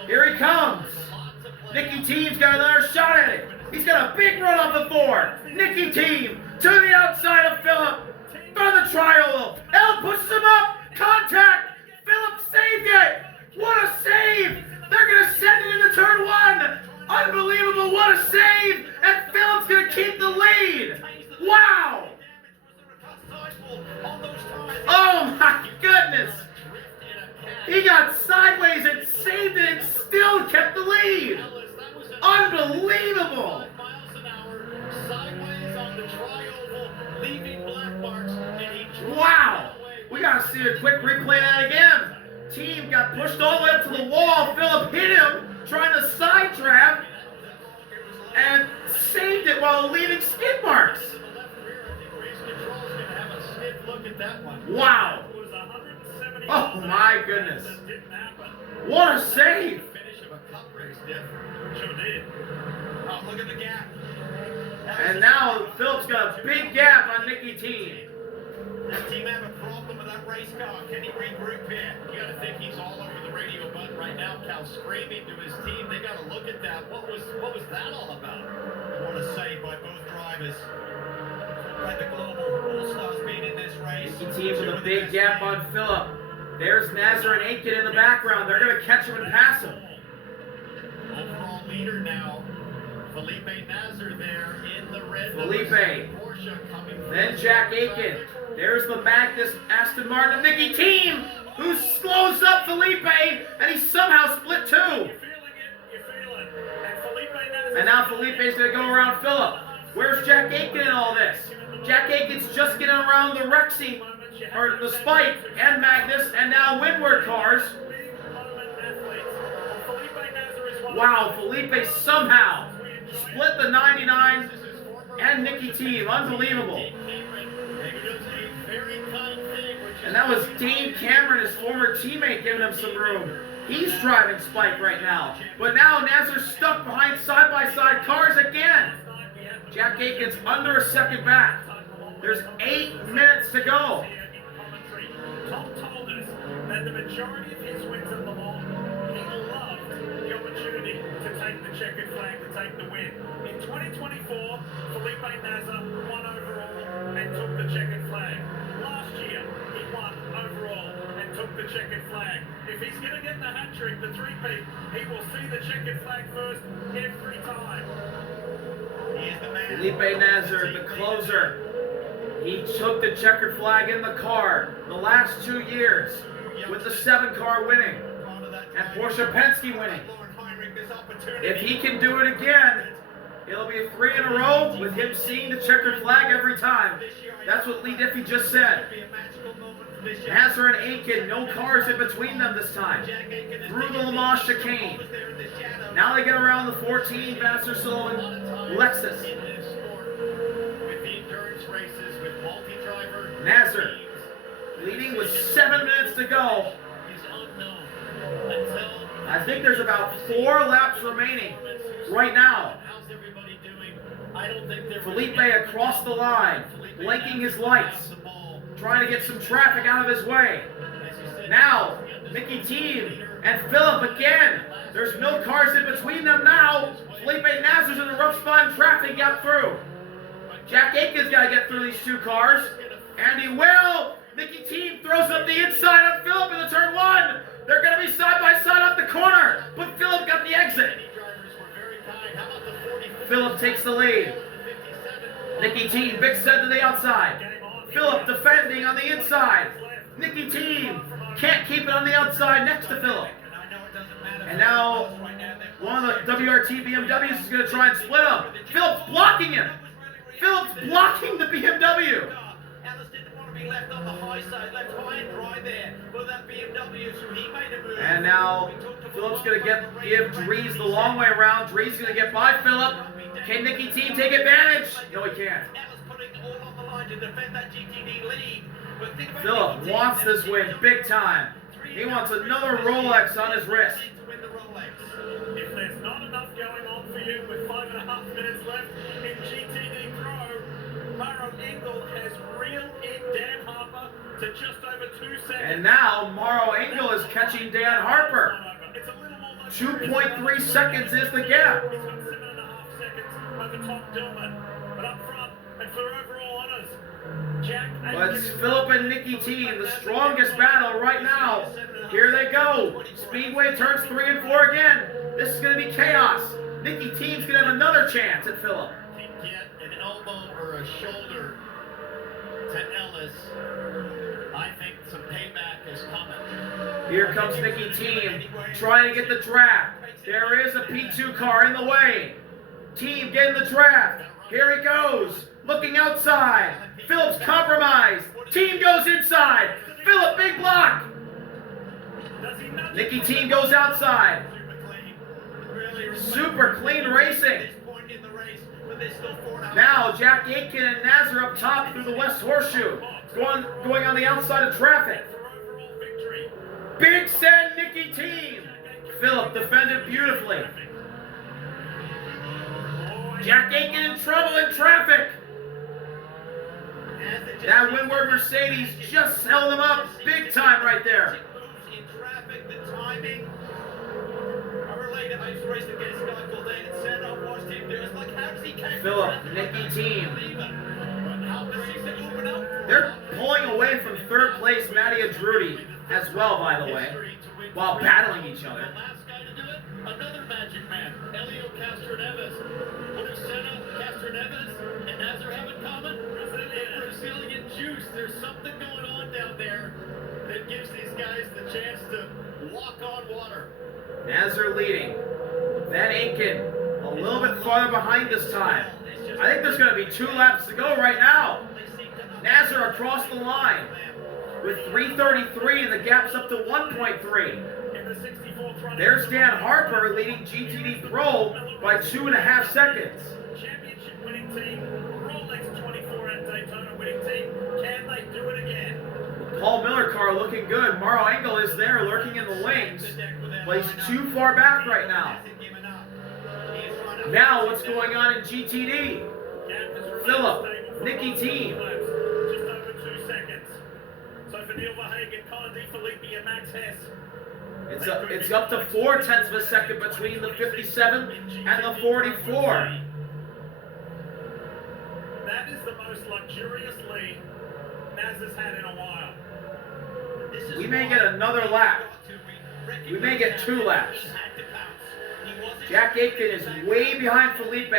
Here he comes. Nicki Thiim's got another shot at it. He's got a big run off the 4. Nicki Thiim to the outside of Philip. By the tri-oval. L pushes him up. Contact. Philip saved it. What a save. They're going to send it into turn 1. Unbelievable. What a save. And Philip's going to keep the lead. Wow. Oh my goodness. He got sideways and saved it and still kept the lead. Unbelievable. Wow. We got to see a quick replay of that again. Thiim got pushed all the way up to the wall. Philip hit him trying to sidetrack and saved it while leaving skid marks. Wow. Oh my goodness. What a save. Sure did. Oh, look at the gap. And now Philip's got a big gap on Nicki Thiim. Does Thiim have a problem with that race car? Can he regroup here? You got to think he's all over the radio button right now. Cal screaming to his team. They got to look at that. What was that all about? What a save by both drivers. Like the global all-stars being in this race. Nicki Thiim with a big gap on Philip. There's Nazar and Aiken in the background. They're going to catch him and pass him. Overall leader now. Felipe Nazar there in the red. Felipe. Porsche coming from Then Jack Aiken. There's the Magnus Aston Martin of Nicki Thiim, who slows up Felipe, and he somehow split 2. You're feeling it. And Felipe Nazar. And now Felipe's going to go around Philip. Where's Jack Aiken in all this? Jack Aiken's just getting around the Rexy, or the Spike, and Magnus, and now Windward cars. Wow, Felipe somehow split the 99 and Nicki Thiim. Unbelievable. And that was Dean Cameron, his former teammate, giving him some room. He's driving Spike right now. But now Nazar's stuck behind side-by-side cars again. Jack Aiken's under a second back. There's 8 minutes to go. Tom told us that the majority of his wins at Le Mans, he loved the opportunity to take the checkered flag, to take the win. In 2024, Felipe Nasr won overall and took the checkered flag. Last year, he won overall and took the checkered flag. If he's going to get the hat trick, the three-peat, he will see the checkered flag first every time. He is the man. Felipe Nasr, the closer. He took the checkered flag in the car the last 2 years with the 7-car winning and Porsche Penske winning. If he can do it again, it'll be 3 in a row with him seeing the checkered flag every time. That's what Lee Diffie just said. Nasr and Aiken, no cars in between them this time. Through the Le Mans chicane. Now they get around the 14 Vassar Sullivan Lexus. Nasr leading with 7 minutes to go. I think there's about 4 laps remaining right now. Felipe across the line, blinking his lights, trying to get some traffic out of his way. Now, Nicki Thiim and Philip again. There's no cars in between them now. Felipe Nasr's in the rough spot in traffic, got through. Jack Aiken's got to get through these 2 cars. And he will! Nicki Thiim throws up the inside on Philip in the turn 1. They're going to be side by side off the corner. But Philip got the exit. Philip takes the lead. Nicki Thiim, big set to the outside. Philip defending on the inside. Nicki Thiim can't keep it on the outside next to Philip. And now one of the WRT BMWs is going to try and split him. Philip's blocking him. Philip's blocking the BMW. Left on the high side, left high and dry there for that BMW, so he made a move. And now Philip's going to give Dries the long way around. Dries is going to get by Philip. Can Nicki Thiim take advantage? No, he can't. Putting all on the line to defend that GTD lead. But think about Philip wants this win big time. He wants another Rolex on his wrist. If there's not enough going on for you with 5.5 minutes left in GTD Pro, Mauro Engel has reeled in Dan Harper to just over 2 seconds. And now Mauro Engel is catching Dan Harper. 2.3 seconds is the gap. He's got 7.5 seconds over Tom Dillman. But up front, and for overall honors, Jack Aiken. But it's Philip and Nicki Thiim, the strongest battle right now. Here they go. Speedway turns 3 and 4 again. This is going to be chaos. Nicki Thiim's going to have another chance at Philip. Get an elbow or a shoulder to Ellis. I think some payback is coming. Here comes Nicki Thiim trying to get the draft. There is a P2 car in the way. Thiim getting the draft. Here he goes. Looking outside. Philip's compromised. Thiim goes inside. Philip, big block. Nicki Thiim goes outside. Super clean racing. Now Jack Aiken and Nasr up top through the West Horseshoe. Going on the outside of traffic. Big send, Nicki Thiim. Philip defended beautifully. Jack Aiken in trouble in traffic. That Windward Mercedes just held him up big time right there. In traffic, the timing. I used to race against a guy called David Senna. I watched him do it. It's like, how does he catch Philip, Nicki Thiim. They're pulling away from third place Matty Adruti as well, by the way, while battling each other. Last guy to do it, another magic man, Elio Castroneves. What do Senna, Castroneves, and Nasr have in common? They're Brazilian juice. There's something going on down there that gives these guys the chance to walk on water. Nasr leading. Then Aiken a little bit farther behind this time. I think there's going to be 2 laps to go right now. Nasr across the line with 3:33 and the gap's up to 1.3. There's Dan Harper leading GTD Pro by 2.5 seconds. Championship winning team, Rolex 24 at Daytona winning team. Can they do it again? Paul Miller car looking good. Mauro Engel is there lurking in the wings, but he's too far back right now. Now what's going on in GTD? Philip, Nicki Thiim. Just over 2 seconds. So for It's up to 0.4 of a second between the 57 and the 44. That is the most luxurious lead Naz has had in a while. We may get another lap. We may get 2 laps. Jack Aitken is way behind Felipe,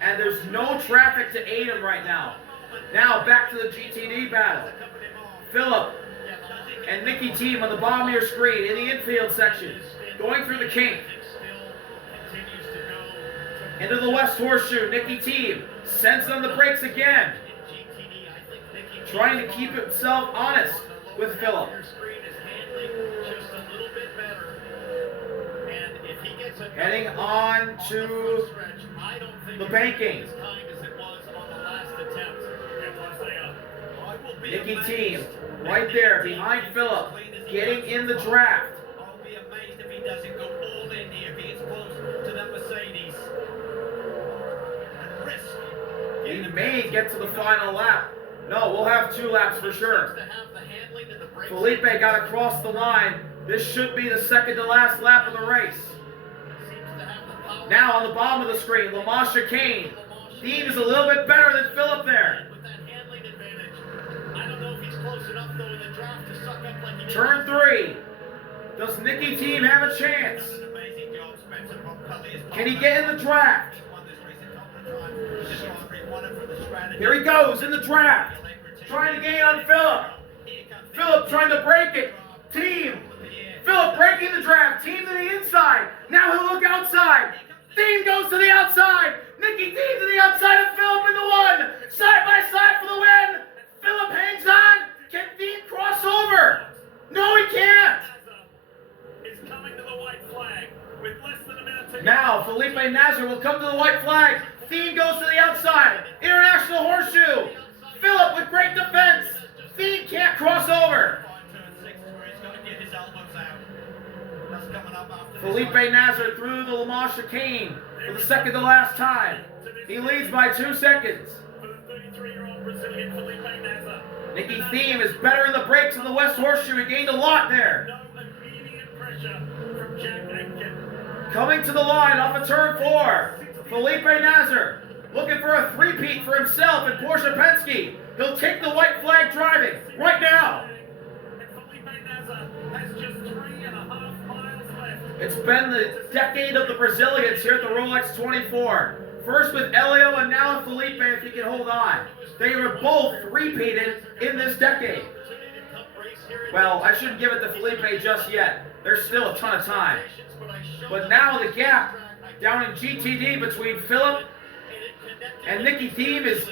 and there's no traffic to aid him right now. Now back to the GTD battle. Philip and Nicki Thiim on the bottom of your screen in the infield section, going through the kink. Into the West Horseshoe, Nicki Thiim sends on the brakes again, trying to keep himself honest with Philip. Heading on to the banking. Nicki Thiim right there behind Philip, getting in the draft. I'll be amazed if he doesn't go all in here, if he gets close to that Mercedes. And risk. He may get to the final lap. No, we'll have 2 laps for sure. Felipe got across the line. This should be the second to last lap of the race. Now on the bottom of the screen, Lamar Chicane. Thiim is a little bit better than Philip there. Turn 3. Does Nicki Thiim have a chance? Can he get in the draft? Here he goes in the draft. Trying to gain on Philip. Philip trying to break it. Thiim. Philip breaking the draft. Thiim to the inside. Now he'll look outside. Thiim goes to the outside. Nicki Thiim to the outside of Philip in the 1. Side by side for the win. Philip hangs on. Can Thiim cross over? No, he can't. Now Felipe Nasr will come to the white flag. Thiim goes to the outside. International Horseshoe. Philip with great defense. Thiim can't cross over. Felipe Nasr through the Lamar Chicane for the second to last time. He leads by 2 seconds. Nicki Thiim is better in the brakes in the West Horseshoe. He gained a lot there. Coming to the line off of turn 4. Felipe Nasr looking for a 3-peat for himself and Porsche Penske. He'll take the white flag driving right now. It's been the decade of the Brazilians here at the Rolex 24. First with Elio and now with Felipe if he can hold on. They were both 3-peated in this decade. Well, I shouldn't give it to Felipe just yet. There's still a ton of time. But now the gap down in GTD between Philip and Nicki Thiim is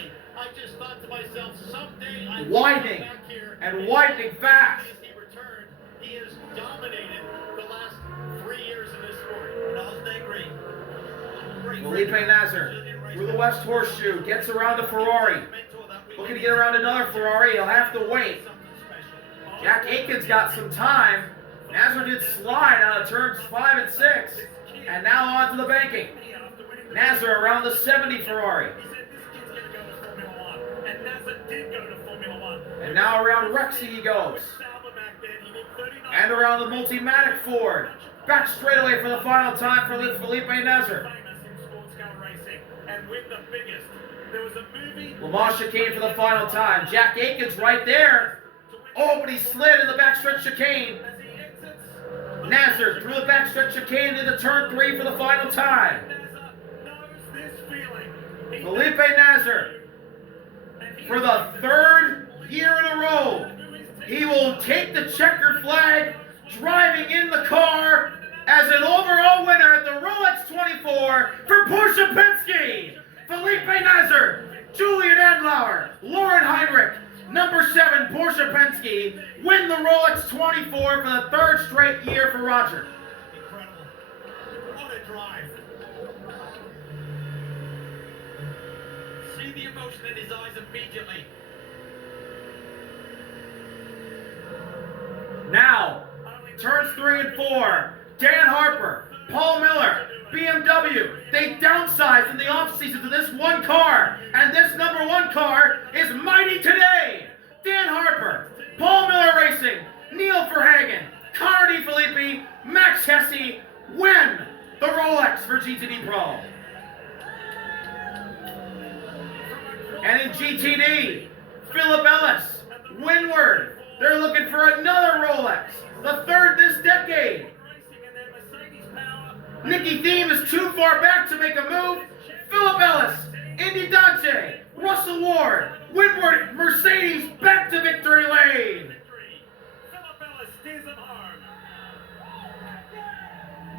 widening and widening fast. He has dominated the last 3 years in this sport. Felipe Nasr through the West Horseshoe, gets around the Ferrari. Looking to get around another Ferrari, he'll have to wait. Jack Aitken's got some time. Nasr did slide out of turns 5 and 6. And now on to the banking. Nasr around the 70 Ferrari. And now around Rexy he goes. And around the Multimatic Ford. Back straightaway for the final time for Felipe Nasr. Lamar Chicane for the final time. Jack Aitken's right there. Oh, but he slid in the backstretch chicane. Nasr through the backstretch chicane into turn 3 for the final time. Felipe Nasr, for the 3rd year in a row, he will take the checkered flag, driving in the car as an overall winner at the Rolex 24 for Porsche Penske. Felipe Nasr, Julian Adlauer, Lauren Heinrich, number 7 Porsche Penske win the Rolex 24 for the 3rd straight year for Roger. Incredible. What a drive. See the emotion in his eyes immediately. Now, turns 3 and 4. Dan Harper, Paul Miller, BMW, they downsized in the offseason to this one car, and this number 1 car is mighty today. Dan Harper Paul Miller Racing, Neil Verhagen, Connor D. Felipe, Max Hesse win the Rolex for GTD Pro. And in GTD, Philip Ellis, Windward, they're looking for another Rolex, the third this decade. Nicki Thiim is too far back to make a move. Philip Ellis, Indy Dante, Russell Ward, Windward, Mercedes back to victory lane. Philip Ellis steers them home.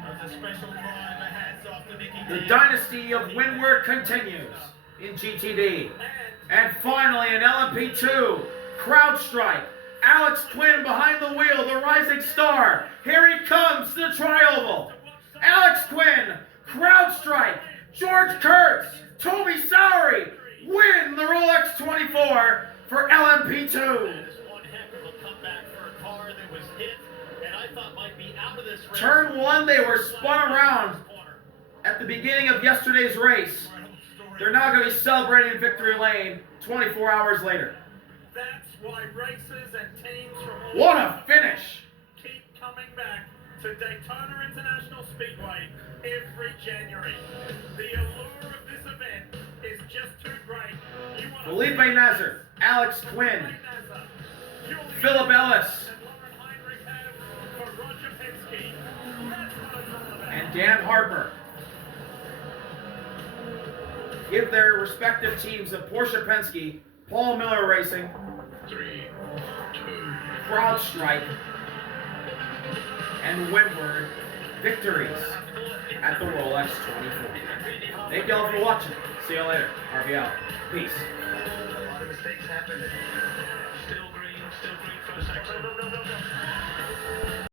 That's a special drive. A hats off to Nicki The Thiim. dynasty of Windward continues in GTD. And finally in LMP2, CrowdStrike, Alex Quinn behind the wheel, the rising star. Here he comes to the tri-oval. Alex Quinn, CrowdStrike, George Kurtz, Toby Sowery win the Rolex 24 for LMP2. That is one heck of a comeback for a car that was hit and I thought might be out of this race. Turn 1, they were spun around at the beginning of yesterday's race. They're now going to be celebrating victory lane 24 hours later. That's why racers and teams from all What a finish! keep coming back to Daytona International Speedway every January. The allure of this event is just too great. You want Felipe Nasr, Alex Quinn, Philip Ellis, and Dan Harper give their respective teams of Porsche Penske, Paul Miller Racing, 3, 2, CrowdStrike, and Windward victories at the Rolex 24. Thank y'all for watching. See you later. RV out. Peace. A lot of mistakes happen. Still green for the section.